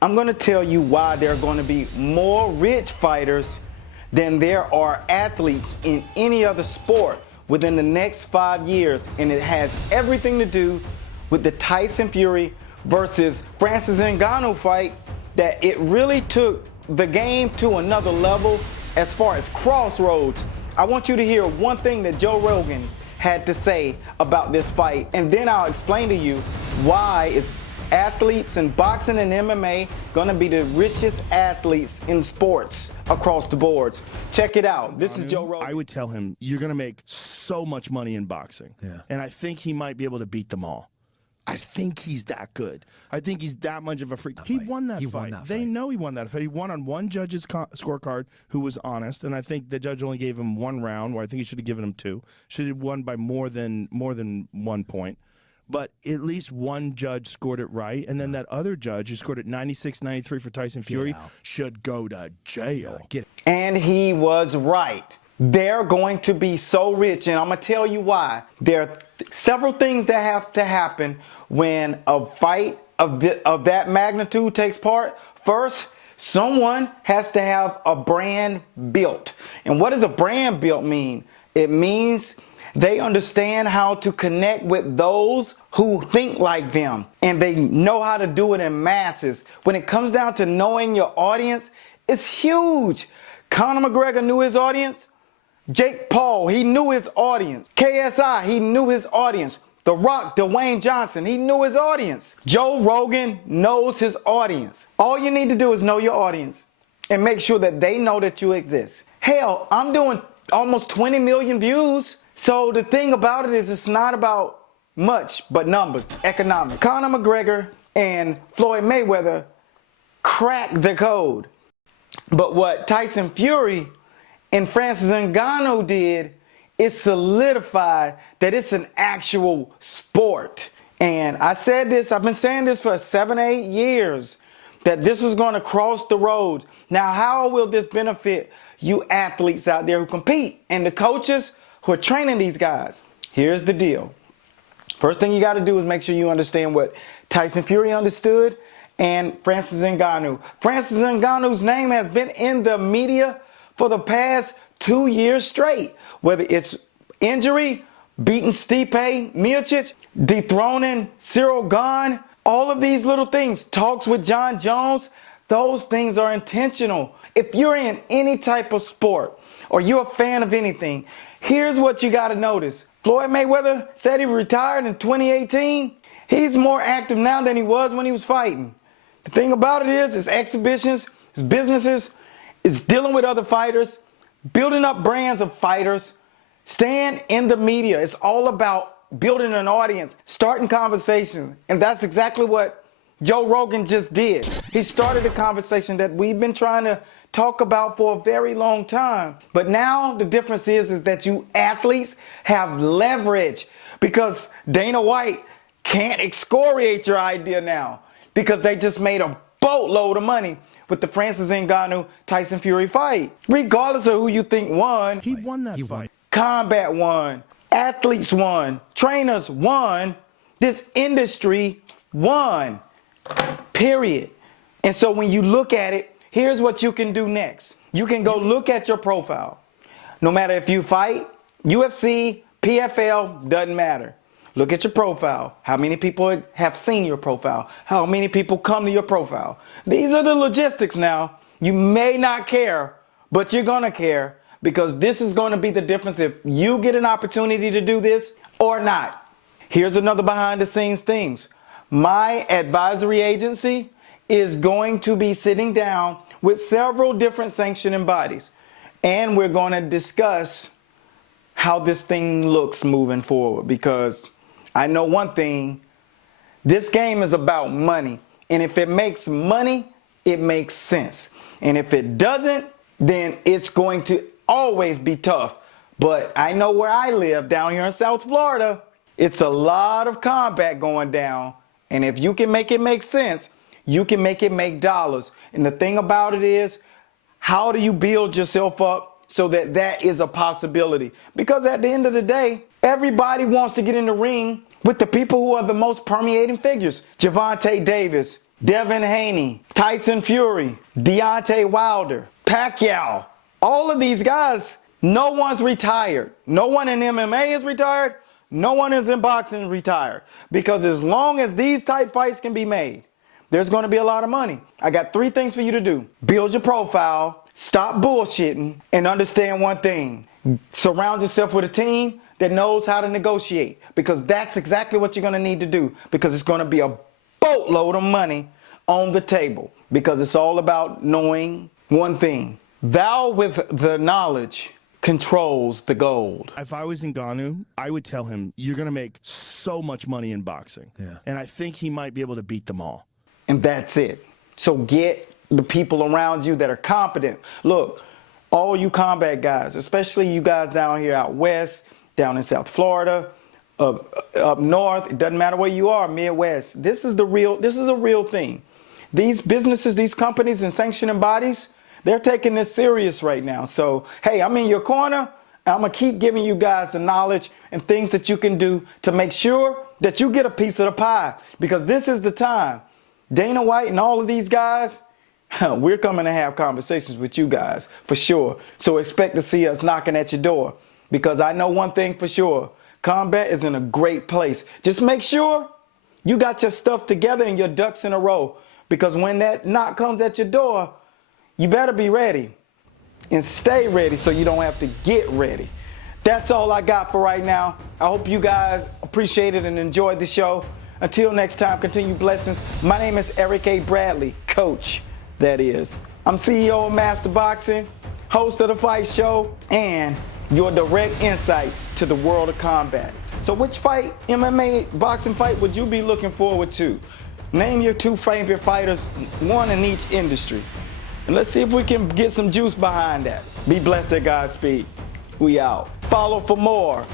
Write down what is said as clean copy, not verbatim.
I'm going to tell you why there are going to be more rich fighters than there are athletes in any other sport within the next 5 years. And it has everything to do with the Tyson Fury versus Francis Ngannou fight, that it really took the game to another level as far as crossroads. I want you to hear one thing that Joe Rogan had to say about this fight, and then I'll explain to you why is athletes in boxing and MMA gonna be the richest athletes in sports across the boards. Check it out. This is Joe Rogan. I would tell him, you're gonna make so much money in boxing. Yeah. And I think he might be able to beat them all. I think he's that good. I think he's that much of a freak. He won that fight. They know he won that fight. He won on one judge's scorecard who was honest, and I think the judge only gave him 1 round, where I think he should have given him 2. Should have won by more than 1 point. But at least one judge scored it right, and then that other judge who scored it 96-93 for Tyson Fury should go to jail. And he was right. They're going to be so rich, and I'm going to tell you why. There are several things that have to happen when a fight of that magnitude takes part. First, someone has to have a brand built. And what does a brand built mean? It means they understand how to connect with those who think like them, and they know how to do it in masses. When it comes down to knowing your audience, it's huge. Conor McGregor knew his audience. Jake Paul, he knew his audience. KSI, he knew his audience. The Rock, Dwayne Johnson, he knew his audience. Joe Rogan knows his audience. All you need to do is know your audience and make sure that they know that you exist. Hell, I'm doing almost 20 million views. So the thing about it is, it's not about much but numbers, economics. Conor McGregor and Floyd Mayweather cracked the code. But what Tyson Fury and Francis Ngannou did is solidify that it's an actual sport. And I said this, I've been saying this for 7, 8 years, that this was going to cross the road. Now, how will this benefit you athletes out there who compete and the coaches who are training these guys? Here's the deal. First thing you got to do is make sure you understand what Tyson Fury understood and Francis Ngannou. Francis Ngannou's name has been in the media for the past 2 years straight. Whether it's injury, beating Stipe Miocic, dethroning Cyril Gane, all of these little things, talks with John Jones, those things are intentional. If you're in any type of sport or you're a fan of anything, here's what you got to notice. Floyd Mayweather said he retired in 2018. He's more active now than he was when he was fighting. The thing about it is, his exhibitions, his businesses, is dealing with other fighters, building up brands of fighters, staying in the media. It's all about building an audience, starting conversations. And that's exactly what Joe Rogan just did. He started a conversation that we've been trying to talk about for a very long time. But now the difference is that you athletes have leverage, because Dana White can't excoriate your idea now, because they just made a boatload of money with the Francis Ngannou Tyson Fury fight. Regardless of who you think won, he won that fight. Combat won, athletes won, trainers won, this industry won, period. And so when you look at it, here's what you can do next. You can go look at your profile. No matter if you fight, UFC, PFL, doesn't matter. Look at your profile. How many people have seen your profile? How many people come to your profile? These are the logistics now. You may not care, but you're going to care, because this is going to be the difference if you get an opportunity to do this or not. Here's another behind the scenes things. My advisory agency is going to be sitting down with several different sanctioning bodies, and we're going to discuss how this thing looks moving forward, because I know one thing, this game is about money. And if it makes money, it makes sense. And if it doesn't, then it's going to always be tough. But I know where I live down here in South Florida, it's a lot of combat going down. And if you can make it make sense, you can make it make dollars. And the thing about it is, how do you build yourself up so that that is a possibility? Because at the end of the day, everybody wants to get in the ring with the people who are the most permeating figures. Gervonta Davis, Devin Haney, Tyson Fury, Deontay Wilder, Pacquiao. All of these guys, no one's retired. No one in MMA is retired. No one is in boxing retired. Because as long as these type fights can be made, there's going to be a lot of money. I got 3 things for you to do. Build your profile, stop bullshitting, and understand one thing. Surround yourself with a team that knows how to negotiate, because that's exactly what you're going to need to do, because it's going to be a boatload of money on the table, because it's all about knowing one thing. Thou with the knowledge controls the gold. If I was in Ngannou, I would tell him, you're going to make so much money in boxing. Yeah. And I think he might be able to beat them all. And that's it. So get the people around you that are competent. Look, all you combat guys, especially you guys down here out west, down in South Florida, up north, it doesn't matter where you are, Midwest. This is a real thing. These businesses, these companies and sanctioning bodies, they're taking this serious right now. So, hey, I'm in your corner. I'm going to keep giving you guys the knowledge and things that you can do to make sure that you get a piece of the pie, because this is the time. Dana White and all of these guys, we're coming to have conversations with you guys for sure. So expect to see us knocking at your door, because I know one thing for sure. Combat is in a great place. Just make sure you got your stuff together and your ducks in a row, because when that knock comes at your door, you better be ready and stay ready so you don't have to get ready. That's all I got for right now. I hope you guys appreciated and enjoyed the show. Until next time, continue blessings. My name is Eric A. Bradley, coach, that is. I'm CEO of Master Boxing, host of The Fight Show, and your direct insight to the world of combat. So which fight, MMA, boxing fight, would you be looking forward to? Name your 2 favorite fighters, one in each industry. And let's see if we can get some juice behind that. Be blessed at Godspeed. We out. Follow for more.